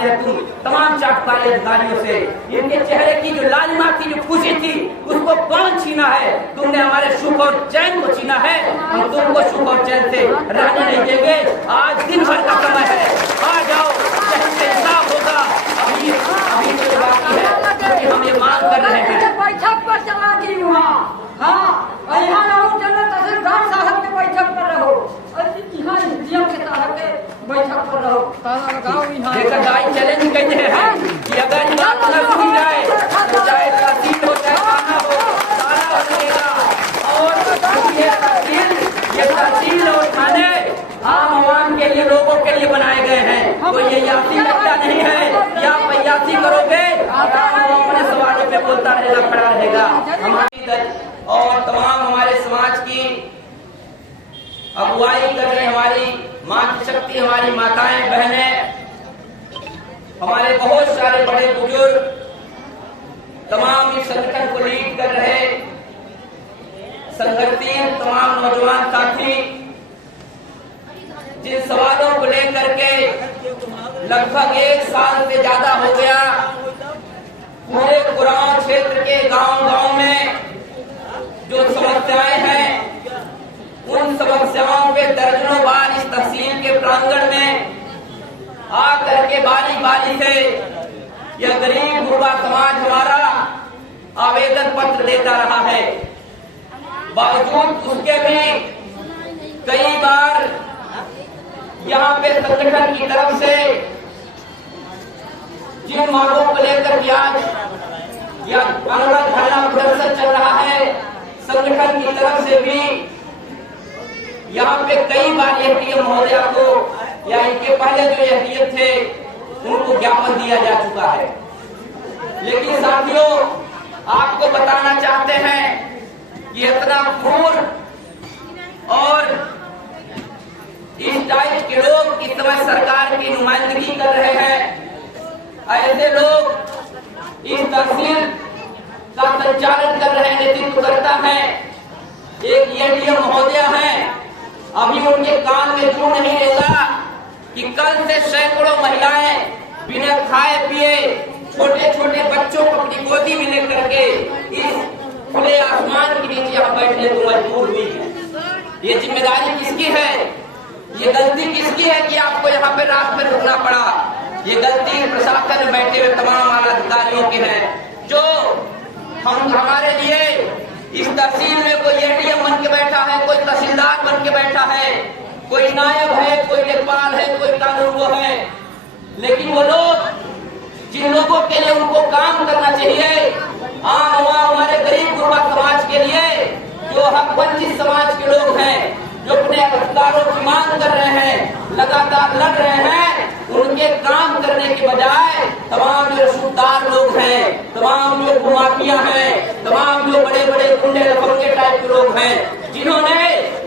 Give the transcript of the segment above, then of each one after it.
चाहते हैं तुम तमाम चाटकारी अधिकारियों से। इनके चेहरे की जो लालिमा थी, जो खुशी थी, उसको कौन छीना है? तुमने हमारे सुख और चैन को छीना है। हम तुमको सुख और चैन से रहने नहीं देंगे। आज दिन भर का समय है, आ जाओ, इंसाफ होगा। अभी तो बाकी है क्योंकि हम ये मांग कर रहे हैं। बैठक पर चला गई वहाँ, हाँ, यहाँ रहो, तहसीलदार साहब के बैठक पर रहो, यहाँ डीएम के साहब के बैठक पर रहो। देखा जाए चैलेंज कहते हैं कि अगर बात न सुनी जाए तो चाहे तहसील हो चाहे थाना हो, सारा हो जाएगा। और ये तहसील और थाने आम आवाम के लिए, लोगों के लिए बनाए गए हैं। तो ये यासी लगता नहीं है कि आप यासी करोगे और अपने सवालों पे बोलता रहेगा, खड़ा रहेगा। हमारी और तमाम हमारे समाज की अगुवाई कर रहे हमारी मातृशक्ति, हमारी माताएं, बहनें, हमारे बहुत सारे बड़े बुजुर्ग, तमाम इस संगठन को लीड कर रहे संगठन, तमाम नौजवान साथी, जिन सवालों को लेकर के लगभग 1 साल से ज्यादा हो गया पूरे कुरान क्षेत्र के गांव-गांव में जो समस्याएं हैं, उन समस्याओं पे दर्जनों बार इस तहसील के प्रांगण में आकर के बारी बारी से यह गरीब गुरबा समाज हमारा आवेदन पत्र देता रहा है। बावजूद उसके भी कई बार यहाँ पे संगठन की तरफ से जिन मांगों को लेकर आज यह अनवरत धरना प्रदर्शन चल रहा है, संगठन की तरफ से भी यहाँ पे कई बार एसडीएम महोदया को या इनके पहले जो एसडीएम थे उनको ज्ञापन दिया जा चुका है। लेकिन साथियों, आपको बताना चाहते हैं कि इतना क्रूर और इस टाइप के लोग इस समय सरकार की नुमाइंदगी कर रहे हैं। ऐसे लोग इस तहसील का संचालन कर रहे हैं, नेतृत्व करता है एक एडीएम महोदया है। अभी उनके कान में क्यों नहीं रहेगा कि कल से सैकड़ों महिलाएं बिना खाए पिए छोटे छोटे बच्चों को अपनी गोदी में लेकर के इस खुले आसमान के नीचे यहाँ बैठने को मजबूर हुई है। ये जिम्मेदारी किसकी है? ये गलती किसकी है कि आपको यहाँ पे रात में रुकना पड़ा? ये गलती प्रशासन में बैठे हुए तमाम आला अधिकारियों के हैं, जो हमारे लिए इस तहसील में कोई एडीएम बन के बैठा है, कोई तहसीलदार बन के बैठा है, कोई नायब है, कोई लेखपाल है, कोई कानून है। लेकिन वो लोग जिन लोगों के लिए उनको काम करना चाहिए, आम हमारे गरीब गुरबा समाज के लिए, जो हक वंचित समाज के लोग हैं, जो अपने अधिकारों की मांग कर रहे हैं, लगातार लड़ रहे हैं, उनके काम करने के बजाय तमाम जो रसूखदार लोग हैं, तमाम जो भूमाफिया हैं, तमाम जो बड़े बड़े गुंडे लफंगे टाइप के लोग हैं, जिन्होंने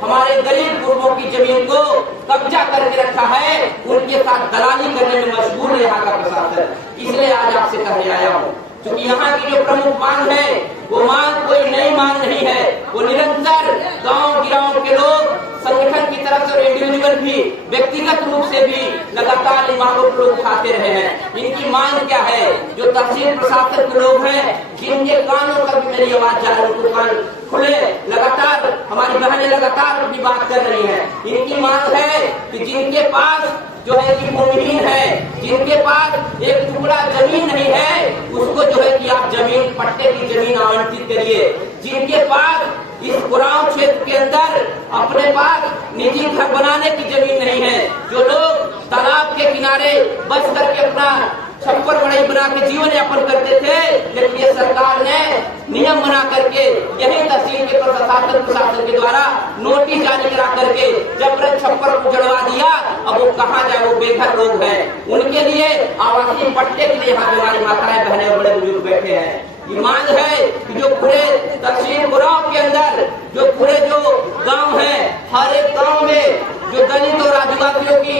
हमारे गरीब गुरबों की जमीन को कब्जा करके रखा है, उनके साथ दलाली करने में मजबूर है यहाँ का प्रशासन। इसलिए आज आपसे कहने आया हूँ, क्योंकि यहाँ की जो प्रमुख मांग है वो मांग कोई नई मांग नहीं है। वो निरंतर गांव गिराव के लोग संगठन की तरफ से और इंडिविजुअल भी व्यक्तिगत रूप से भी लगातार इन मांगों को लोग उठाते रहे हैं। इनकी मांग क्या है? जो तहसील प्रशासन के लोग हैं, जिनके कानों तक मेरी आवाज जा रही है, कान खुले, लगातार हमारी बहनें लगातार अपनी बात कर रही है। इनकी मांग है कि जिनके पास जो है कि भूमिहीन है, जिनके पास एक टुकड़ा जमीन नहीं है, उसको जो है कि आप जमीन, पट्टे की जमीन आवंटित करिए। जिनके पास इस कुरान क्षेत्र के अंदर अपने पास निजी घर बनाने की जमीन नहीं है, जो लोग तालाब के किनारे बस करके अपना छप्पर बड़ाई बना के जीवन यापन करते थे, लेकिन ये सरकार ने नियम बना करके यही तहसील के प्रशासन के द्वारा नोटिस जारी करा करके जबरन छप्पर को जड़वा दिया। अब वो कहाँ जाए? वो बेघर लोग हैं, उनके लिए आवासीय पट्टे के लिए यहाँ हमारी माताएं, बहनें और बड़े बुजुर्ग बैठे हैं। ये मांग है कि जो पूरे तहसील गुराव के अंदर जो पूरे जो गांव है, हर एक गांव में जो दलित और आदिवासियों की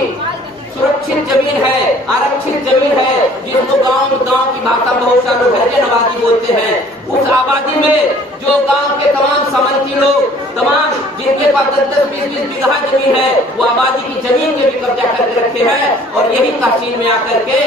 सुरक्षित जमीन है, आरक्षित जमीन है, जिसको गांव की भाषा बहुत सारे लोग हरिजन आबादी बोलते हैं, उस आबादी में जो गांव के तमाम सामंती लोग, तमाम जिनके जिनके पास 10-10, 20-20 बीघा जमीन है, वो आबादी की जमीन के भी कब्जा करके रखे हैं और यही तहसील में आकर के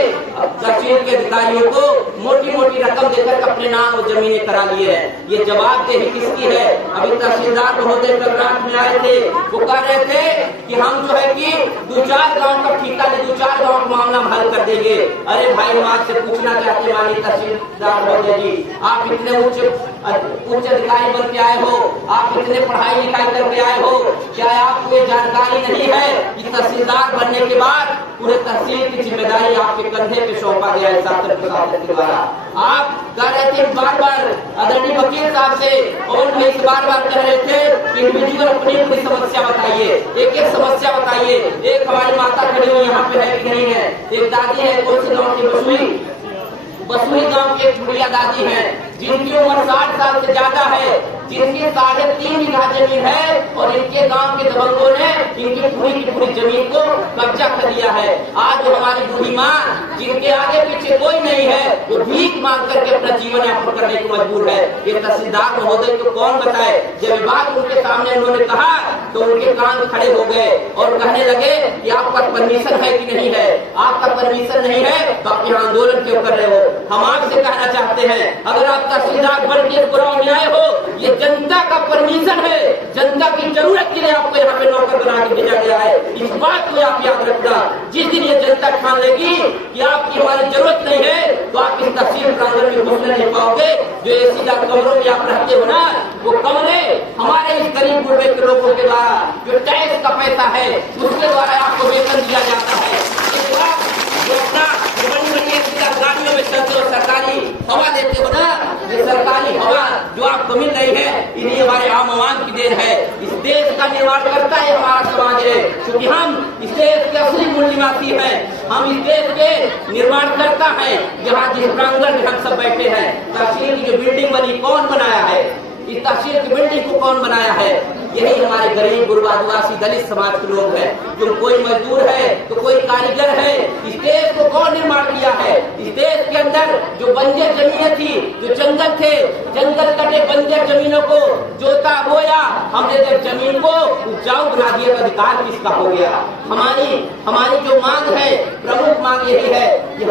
तहसील के अधिकारियों को मोटी-मोटी रकम देकर अपने नाम वो जमीनें करा लिए हैं। ये जवाबदेही किसकी है? अभी तहसीलदार महोदय कल रात में आए थे, वो कह रहे थे कि हम जो है कि 2-4 गाँव का ठेका ले, 2-4 गाँव का मामला हल कर देंगे। अरे भाई, हम आपसे पूछना चाहते माननीय तहसीलदार महोदय जी, आप इतने उच्च अधिकारी बन के आए हो, आप इतने पढ़ाई लिखाई करके आए हो, क्या आपको ये जानकारी नहीं है कि तहसीलदार बनने के बाद पूरे तहसील की जिम्मेदारी आपके कंधे पे सौंपा गया है शासन प्रशासन के द्वारा? आप कह रहे थे बार-बार आदरणीय वकील साहब से, और मैं इस बार-बार कह रहे थे कि इंडिविजुअल अपनी समस्या बताइए, एक-एक समस्या बताइए। एक हमारी माता खड़ी हुई यहाँ पे है कि नहीं है? एक दादी है, कौन से गाँव की? बसुई गांव की एक बुढ़िया दादी है, जिनकी उम्र 60 साल से ज्यादा है, जिनकी 3.5 बीघा जमीन है और इनके गांव के दबंगों ने इनकी पूरी की पूरी जमीन को कब्जा कर लिया है। आज जो हमारी बूढ़ी माँ, जिनके आगे पीछे कोई नहीं है, वो भीख मांग करके अपना जीवन यापन करने को मजबूर है। ये तहसीलदार महोदय को कौन बताए? जब बात उनके सामने उन्होंने कहा तो उनके कान खड़े हो गए और कहने लगे कि आपका परमिशन है कि नहीं है? आपका परमिशन नहीं है तो आप यहाँ आंदोलन क्यों कर रहे हो? हम आपसे कहना चाहते हैं, अगर आप तहसीलदार बन के गाँव में आए हो, ये जनता का परमिशन है, जनता की जरूरत के लिए आपको यहाँ पे नौकर बना के भेजा गया है। इस बात को आप याद रखना। जिस दिन ये जनता ठान लेगी कि आपकी हमारी जरूरत नहीं है, तो आप इस तहसील प्रांगण में घुसने नहीं पाओगे। जो एसीदार कमरों में आप रहते हो ना, वो कमरे हमारे इस गरीब गुरबे के लोगों के द्वारा जो टैक्स का पैसा है उसके द्वारा आपको वेतन दिया जाता है। गाड़ियों में चलते हो, सरकारी हवा लेते हो ना, ये सरकारी हवा जो आपको मिल रही है, इन्हीं हमारे आम आवाम की देन है। इस देश का निर्माण करता है हमारा समाज है, क्योंकि हम इस देश के असली मूल निवासी हैं। हम इस देश के निर्माण करता है। यहाँ जिस प्रांगण में हम सब बैठे हैं, तहसील की जो बिल्डिंग बनी, कौन बनाया है? इस तहसील की बिल्डिंग को कौन बनाया है? यही हमारे गरीब गुरबा आदिवासी दलित समाज के लोग हैं। जो कोई मजदूर है तो कोई कारीगर है। इस देश को कौन निर्माण किया है? इस देश के अंदर जो बंजर जमीनें थी, जो जंगल थे, जंगल कटे बंजर जमीनों को जोता बोया, हमने जब जमीन को उपजाऊ बना दिया तो अधिकार किसका हो गया? हमारी जो मांग है, प्रमुख मांग यही है कि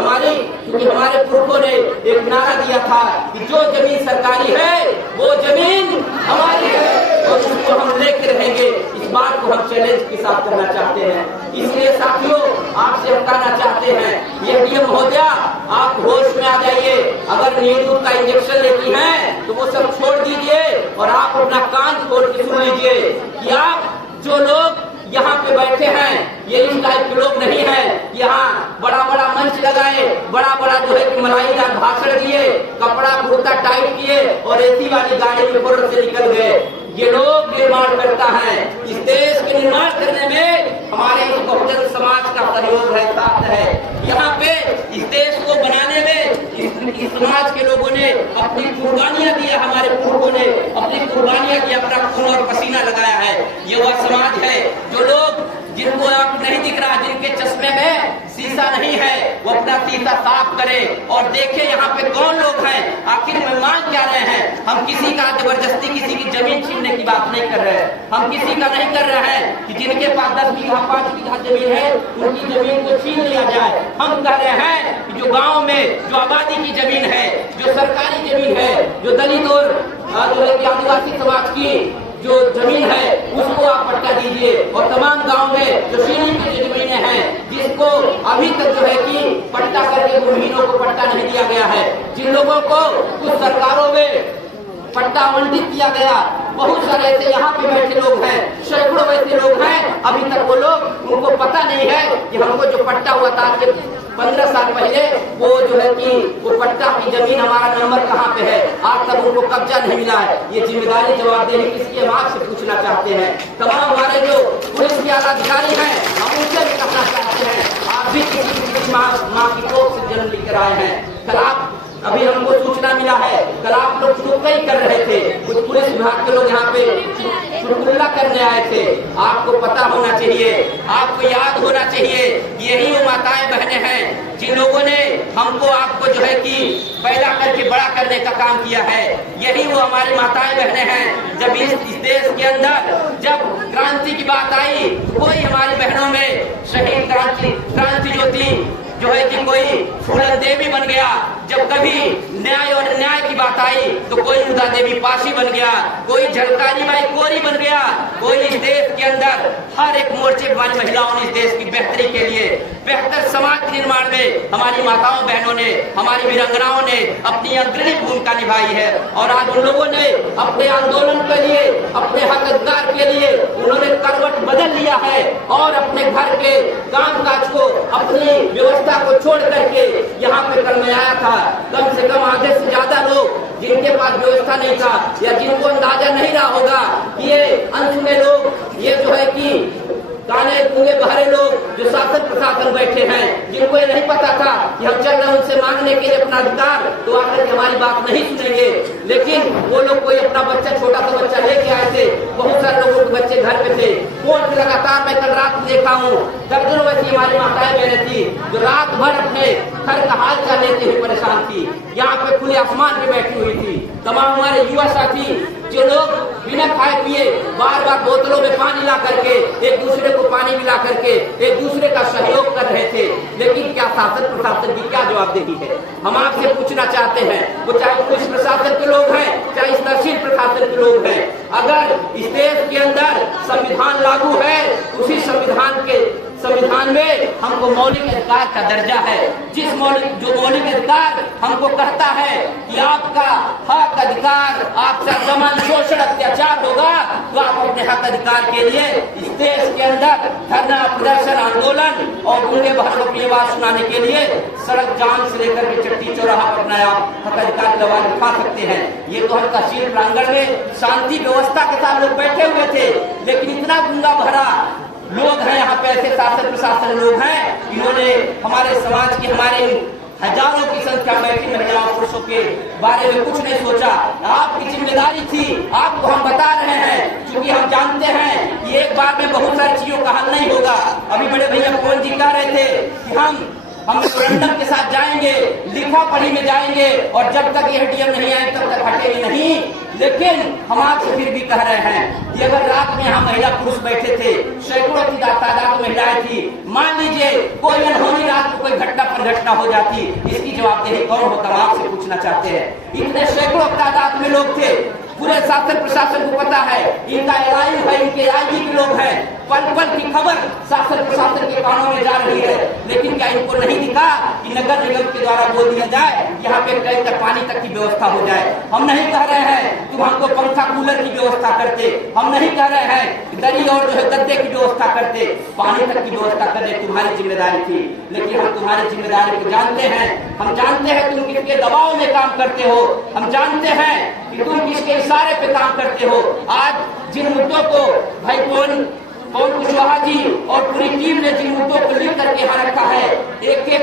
क्योंकि हमारे पुरखों ने एक नारा दिया था कि जो जमीन सरकारी है वो जमीन हमारी है और उसको हम लेके रहेंगे। इस बात को हम चैलेंज के साथ करना चाहते हैं। इसलिए साथियों, आपसे हम कहना चाहते हैं, ये डीएम महोदया, आप होश में आ जाइए। अगर नींबू का इंजेक्शन लेती हैं तो वो सब छोड़ दीजिए और आप अपना कान खोल के सुन लीजिए कि आप जो लोग यहाँ पे बैठे हैं, ये इस टाइप के लोग नहीं हैं। यहाँ बड़ा बड़ा मंच लगाए, बड़ा बड़ा जो है कि मलाईदार भाषण दिए, कपड़ा कुर्ता टाइट किए और एसी वाली गाड़ी में फौरन से निकल गए। ये लोग निर्माण करता है। इस देश के निर्माण करने में हमारे इस बहुजन समाज का सहयोग है, साथ है। यहाँ पे इस देश को बनाने में इस समाज के लोगों ने अपनी कुर्बानियां दी है। हमारे पुरखों ने अपनी कुर्बानियां दी, अपना खून और पसीना लगाया है। ये वह समाज है जो लोग जिनको आप नहीं दिख रहा, जिनके चश्मे में शीशा नहीं है, वो अपना शीशा साफ करे और देखे यहाँ पे कौन लोग हैं, आखिर में मांग क्या रहे हैं। हम किसी का जबरदस्ती किसी की जमीन छीनने की बात नहीं कर रहे हैं। हम किसी का नहीं कर रहे हैं कि जिनके पास 10 बीघा 5 बीघा जमीन है उनकी जमीन को छीन लिया जाए। हम कह रहे हैं कि जो गाँव में जो आबादी की जमीन है, जो सरकारी जमीन है, जो दलित और जो है कि आदिवासी समाज की जो जमीन है उसको आप पट्टा दीजिए। और तमाम गांव में जो सीढ़ी की जमीनें हैं, जिसको अभी तक जो है कि पट्टा करके भूमिहीनों को पट्टा नहीं दिया गया है, जिन लोगों को कुछ सरकारों में पट्टा आवंटित किया गया, बहुत सारे ऐसे यहाँ पे बैठे लोग हैं, सैकड़ों ऐसे लोग हैं, अभी तक वो लोग उनको पता नहीं है कि हमको जो पट्टा हुआ था आज 15 साल पहले, वो जो है कि वो पट्टा की जमीन हमारा नंबर कहाँ पे है, आज तक उनको कब्जा नहीं मिला है। ये जिम्मेदारी जवाबदेही किसकी, हम आपसे पूछना चाहते हैं। तमाम हमारे जो पुलिस के आला अधिकारी हैं, हम उनसे भी कहना चाहते हैं, आप भी किसी माँ की कोख से जन्म लेकर आए हैं। कल आप अभी हमको सूचना मिला है, कल आप लोग चुटकुला कर रहे थे, कुछ पुलिस विभाग के लोग यहाँ पे चुटकुला करने आए थे। आपको पता होना चाहिए, आपको याद होना चाहिए, यही वो माताएं बहनें हैं जिन लोगों ने हमको आपको जो है कि पैदा करके बड़ा करने का काम किया है। यही वो हमारी माताएं बहनें हैं। जब इस देश के अंदर जब क्रांति की बात आई, कोई हमारी बहनों में शहीद क्रांति ज्योति जो है कि कोई फूलन देवी बन गया। जब कभी न्याय और न्याय की बात आई तो कोई मुदा देवी पाशी बन गया, कोई झलकारी बाई कोरी बन गया। कोई इस देश के अंदर हर एक मोर्चे पर हमारी महिलाओं ने इस देश की बेहतरी के लिए, बेहतर समाज के निर्माण में हमारी माताओं बहनों ने, हमारी वीरांगनाओं ने अपनी अग्रणी भूमिका निभाई है। और आज उन लोगों ने अपने आंदोलन के लिए, अपने हक अधिकार के लिए उन्होंने करवट बदल लिया है और अपने घर के कामकाज को, अपनी व्यवस्था को छोड़ करके यहाँ पे कल मैं आया था। कम से कम आधे से ज्यादा लोग जिनके पास व्यवस्था नहीं था या जिनको अंदाजा नहीं रहा होगा कि ये अनसुने लोग, ये जो है कि काने गूंगे बहरे लोग जो शासन प्रशासन बैठे हैं, जिनको ये नहीं पता था कि हम चल रहे हैं उनसे मांगने के लिए अपना अधिकार, तो आकर हमारी बात नहीं सुनेंगे। लेकिन वो लोग कोई अपना बच्चा, छोटा सा बच्चा लेके आए थे। बहुत सारे लोगों के बच्चे घर पे थे। कोर्ट लगातार मैं कल रात देखा हूँ, दर्जनों वैसी हमारी माताएं बहनें थी जो रात भर अपने घर का हाल चाल लेते हुए परेशान थी। यहाँ पे खुले आसमान पे बैठी हुई थी। तमाम हमारे युवा साथी जो लोग बिना खाए पिए बार बार बोतलों में पानी ला करके एक दूसरे को पानी मिला करके एक दूसरे का सहयोग कर रहे थे। लेकिन क्या शासन प्रशासन की क्या जवाबदेही है? हम आपसे पूछना चाहते हैं, वो चाहे पुलिस प्रशासन के लोग हैं, चाहे इस तहसील प्रशासन के लोग हैं, अगर इस देश के अंदर संविधान लागू है, उसी संविधान में हमको मौलिक अधिकार का दर्जा है। जो मौलिक अधिकार हमको कहता है कि आपका हक अधिकार, आपका दमन शोषण अत्याचार होगा तो आप अपने हक अधिकार के लिए इस देश के अंदर धरना प्रदर्शन आंदोलन और गूंगे बहरों की आवाज सुनाने के लिए सड़क जाम से लेकर के चट्टी चौराहा पर अपना आप हक अधिकार की आवाज उठा सकते हैं। ये तो हम तहसील प्रांगण में शांति व्यवस्था के साथ लोग बैठे हुए थे, लेकिन इतना गूंगा भरा लोग हैं यहाँ पे, ऐसे शासन प्रशासन लोग हैं, इन्होंने हमारे समाज की, हमारे हजारों की संख्या में ऐसी महिलाओं पुरुषों के बारे में कुछ नहीं सोचा। आपकी जिम्मेदारी थी, आपको हम बता रहे हैं, क्योंकि हम जानते हैं कि एक बार में बहुत सारी चीजों का हल नहीं होगा। अभी बड़े भैया कौन जी कह रहे थे कि हम मेमोरेंडम के साथ जाएंगे, लिखा पढ़ी में जाएंगे और जब तक ये डीएम नहीं आए तब तक हटेंगे नहीं। लेकिन हम आपसे फिर भी कह रहे हैं कि अगर रात में यहाँ महिला पुरुष बैठे थे, सैकड़ों की तादाद महिलाएं थी, मान लीजिए कोई अनहोनी रात को कोई घटना पर घटना हो जाती, इसकी जवाबदेही कौन होता? हम आपसे पूछना चाहते हैं। इतने सैकड़ों तादाद में लोग थे, पूरे शासन प्रशासन को पता है, इनका एआई है, इनके आईजी के लोग हैं, पल पल की खबर शासन प्रशासन के कानों में जा रही है। लेकिन क्या इनको नहीं दिखा कि नगर निगम के द्वारा बोल दिया जाए यहाँ पे कहीं तक पानी तक की व्यवस्था हो जाए? हम नहीं कह रहे हैं तुम हमको पंखा कूलर की व्यवस्था करते, हम नहीं कह रहे हैं कि दरी और जो है गद्दे की व्यवस्था करते, पानी तक की व्यवस्था करने तुम्हारी जिम्मेदारी थी। लेकिन हम तुम्हारी जिम्मेदारी को जानते हैं, हम जानते हैं तुम किसके दबाव में काम करते हो, हम जानते हैं कि तुम किसके इशारे पे काम करते हो। आज जिन मुद्दों को भाई पवन कुशवाहा जी और पूरी टीम ने जिन मुद्दों को लिख करके यहाँ रखा है, एक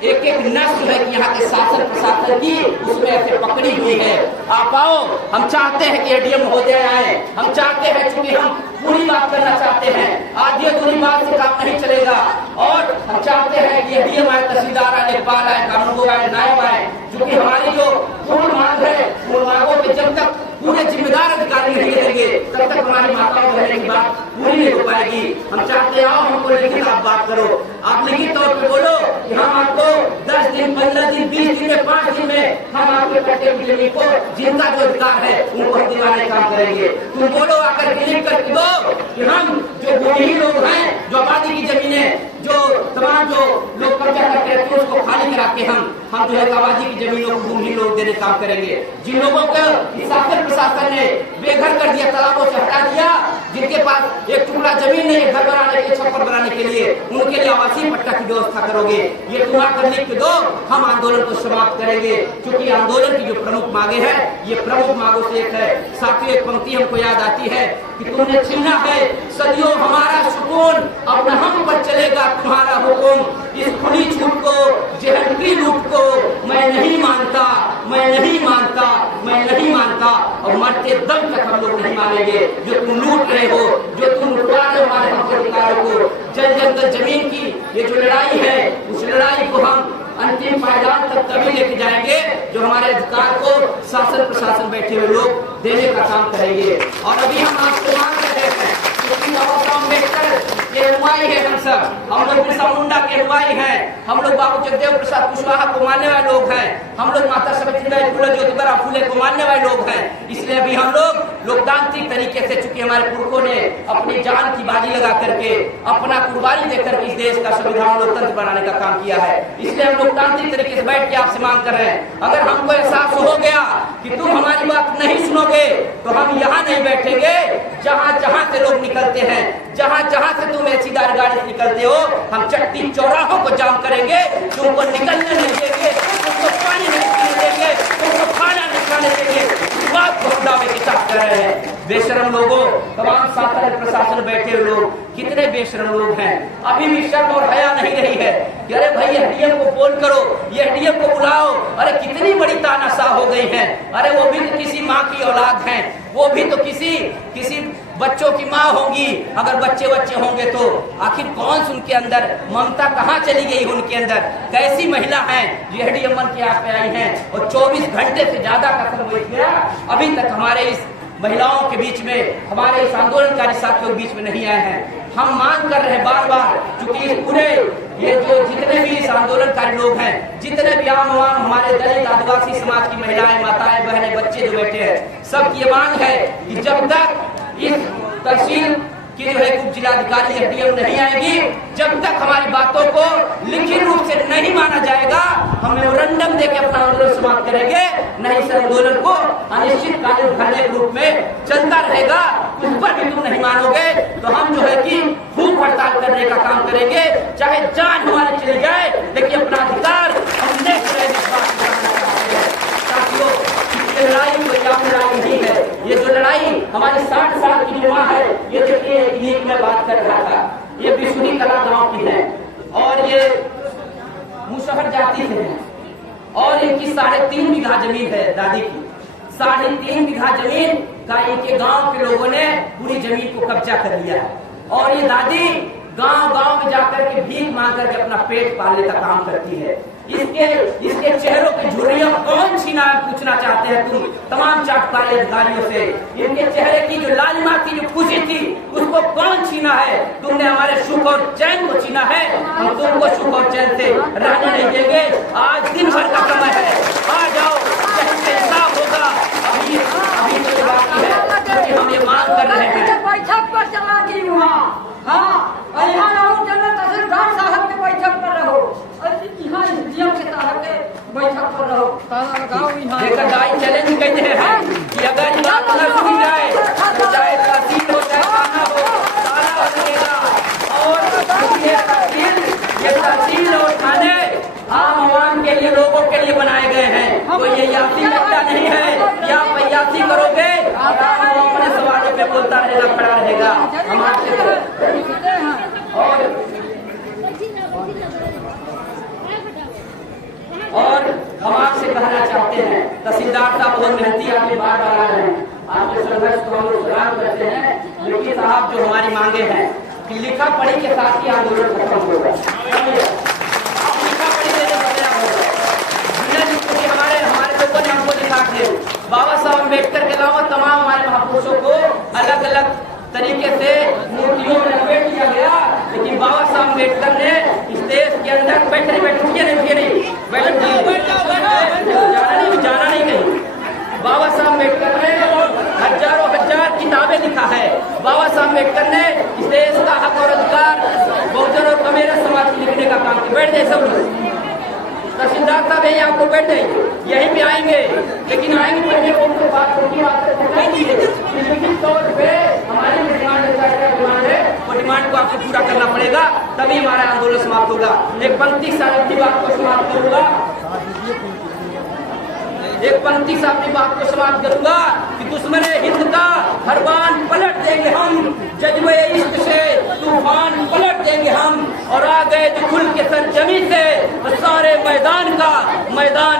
एक नस्ल है कि यहाँ के शासन प्रशासन की उसमें ऐसे पकड़ी हुई है। आप आओ, हम चाहते हैं कि एडीएम महोदय आए, हम चाहते हैं, चूंकि हम पूरी बात करना चाहते हैं, आज ये पूरी बात से काम नहीं चलेगा। और हम चाहते हैं कि एडीएम आए, तहसीलदार आए, लेखपाल आए, कानूनगो आए, नायब आए, क्योंकि हमारी जो पूर्ण मांग है उन मांगों पे जब तक पूरे जिम्मेदार अधिकारी नहीं रहेंगे तब तक हमारी माताओं बहनों की बात पूरी नहीं हो पाएगी। हम चाहते आओ, हमको लिखित आप बात करो, आप लिखित तौर पे बोलो कि हम आपको 10 दिन, 15 दिन, 20 दिन में, 5 दिन में हम आपके कट्टे की जमीन को जिनका जो अधिकार है उनको हम दिलाने का काम करेंगे। तुम बोलो आकर क्लिक करके दो कि हम जो भूमि लोग हैं, जो आबादी की जमीनें, जो तमाम जो लोग कब्जा करके रखते हैं उसको खाली करा के हम जो है आबादी की जमीनों को भूमि लोग देने का काम करेंगे। जिन लोगों को शासन प्रशासन ने बेघर कर दिया, तालाबों से हटा दिया, जिनके पास एक टुकड़ा जमीन नहीं है घर बनाने के, छप्पर बनाने के लिए, उनके लिए आवासीय पट्टा की व्यवस्था करोगे। ये तुम आकर लिख के दो, हम आंदोलन को समाप्त करेंगे। क्योंकि आंदोलन की जो प्रमुख मांगे हैं, ये प्रमुख मांगों से एक है। साथियों, एक पंक्ति हमको याद आती है कि तुमने छीना है सदियों हमारा सुकून, अब न हम पर चलेगा तुम्हारा हुक्म। इस खुली छूट को, जहन की लूट को मैं नहीं मानता, मैं नहीं मानता, मैं नहीं मानता, और मरते दम तक हम लोग नहीं मानेंगे। जो तुम लूट रहे हो, जो तुम लुटा रहे हो हमारे अधिकारों को, जल जंगल जमीन की ये जो लड़ाई है, उस लड़ाई को हम अंतिम पायदान तक तभी लेके जाएंगे जो हमारे अधिकार को शासन प्रशासन बैठे हुए लोग देने का काम करेंगे। और अभी हम आपको मांग कर रहे हैं क्योंकि बाबा साहब अम्बेडकर के अनुयायी है हम लोग बिरसा मुंडा के अनुयायी हैं, हम लोग बाबू जगदेव प्रसाद कुशवाहा को मानने वाले लोग हैं, हम लोग माता सावित्रीबाई फुले ज्योतिबा फुले को मानने वाले लोग हैं। इसलिए अभी हम लोग लोकतांत्रिक तरीके से, चूंकि हमारे पुरखों ने अपनी जान की बाजी लगा करके अपना कुर्बानी देकर इस देश का संविधान लोकतंत्र बनाने का काम किया है, इसलिए हम लोकतांत्रिक तरीके से बैठ के आपसे मांग कर रहे हैं। अगर हमको एहसास हो गया कि तुम हमारी बात नहीं सुनोगे तो हम यहाँ नहीं बैठेंगे। जहाँ जहाँ से लोग निकलते हैं, जहाँ जहाँ से तुम ऐसी गाड़ी से निकलते हो, हम चट्टी चौराहों को जाम करेंगे, तुमको निकलने नहीं देंगे, तुमको पानी नहीं पीने देंगे, तुमको खाना नहीं खाने देंगे। बात को दावे के साथ कर रहे हैं। बेशरम लोगों, तमाम शासन प्रशासन बैठे हुए लोग कितने बेशरम लोग हैं, अभी भी शर्म और हया नहीं रही है कि अरे भाई एसडीएम को फोन करो, ये एसडीएम को बुलाओ। अरे कितनी बड़ी तानाशाह हो गई है। अरे वो भी तो किसी माँ की औलाद हैं, वो भी तो किसी बच्चों की माँ होंगी। अगर बच्चे होंगे तो आखिर कौन उनके अंदर ममता कहाँ चली गई उनके अंदर? कैसी महिला हैं जो एसडीएम के यहाँ पे आई हैं और 24 घंटे से ज्यादा का समय बीत गया, अभी तक हमारे इस महिलाओं के बीच में, हमारे इस आंदोलनकारी साथियों के बीच में नहीं आए हैं। हम मांग कर रहे हैं बार बार, क्योंकि इस पूरे ये जो जितने भी इस आंदोलनकारी लोग हैं, जितने भी आम हमारे दलित आदिवासी समाज की महिलाएं, माताएं, बहनें, बच्चे जो बैठे हैं, सबकी ये मांग है कि जब तक इस तहसील की जो है उप जिलाधिकारी एसडीएम नहीं आएगी, जब तक हमारी बातों को लिखित रूप से नहीं माना जाएगा, हम मेमोरेंडम देकर अपना आंदोलन समाप्त करेंगे। नहीं इस आंदोलन को अनिश्चितकालीन धरने के रूप में चलता रहेगा। उस पर भी तुम नहीं मानोगे तो हम जो है कि भूख हड़ताल करने का काम करेंगे, चाहे जान हमारी चली जाए, लेकिन अपना अधिकार हमने लड़ाई कोई आम लड़ाई नहीं है। ये जो लड़ाई हमारी 60 साल की युवा है, ये देखिए एक में बात कर रहा था, ये बिशुनी कला गांव की है और ये मुसहर जाति से है और इनकी 3.5 बीघा जमीन है। दादी की 3.5 बीघा जमीन का इनके गांव के लोगों ने पूरी जमीन को कब्जा कर लिया है और ये दादी गांव में जाकर के भीख मांग करके अपना पेट पालने का काम करती है। इसके चेहरों की झुर्रियां कौन छीना पूछना चाहते हैं तुम तमाम चाटकारी अधिकारियों से? इनके चेहरे की जो लालिमा की जो खुशी थी उसको कौन छीना है? तुमने हमारे सुख और चैन को छीना है, हम तुमको सुख और चैन से रहने नहीं देंगे। आज दिन भर का समय है, आ जाओ, इंसाफ होगा। अभी तो बाकी है क्योंकि हम ये मांग कर रहे हैं। बैठक पर चला गई वहाँ, हाँ, और यहाँ रहो जनरल तहसीलदार साहब के बैठक पर रहो, यहाँ एसडीएम के साहब के बैठक पर रहो। चैलेंज कहते हैं कि अगर बात न सुनी जाए तो चाहे तहसील हो चाहे थाना हो, ताला लगेगा। और ये तहसील और थाने आम आवाम के लिए, लोगों के लिए बनाए गए हैं। तो ये यासी लगता नहीं है कि आप अयासी करोगे और अपने सवालों पे बोलता रहेगा, खड़ा रहेगा। और हम आपसे कहना चाहते हैं, तहसीलदार साहब बहुत मेहनती आदमी, बार आ रहे हैं, आपके संघर्ष को हम लोग सलाम करते हैं। लेकिन साहब जो हमारी मांगे हैं कि लिखा पढ़ी के साथ ही आंदोलन खत्म होगा। लिखा पढ़ी देने हमारे लोगों ने हमको दिखा के बाबा साहब अम्बेडकर के अलावा तमाम हमारे महापुरुषों को अलग अलग तरीके से मूर्तियों में लपेट दिया गया, लेकिन बाबा साहब अम्बेडकर ने इस देश के अंदर जाना नहीं कहीं। बाबा साहब अम्बेडकर ने हजारों किताबें लिखा है। बाबा साहब अम्बेडकर ने इस देश का हक और अधिकार बहुजन और कमेरा समाज को लिखने का काम किया। बैठ जाए सब लोग, तहसीलदार साहब यही आपको बैठ जाएंगे, यहीं पे आएंगे, लेकिन आएंगे पहले उनके बात उनकी बात लिखित तौर पे हमारी डिमांड है, वो डिमांड को आपको पूरा करना पड़ेगा, तभी हमारा आंदोलन समाप्त होगा। एक पंक्ति से अपनी बात को समाप्त करूंगा, एक पंक्ति से अपनी बात को समाप्त करूंगा कि दुश्मने हिंद का हर बान पलट देंगे हम, जज्बे इश्क से तूफान पलट देंगे हम, और आ गए जो खुल के सरजमी से तो सारे मैदान का मैदान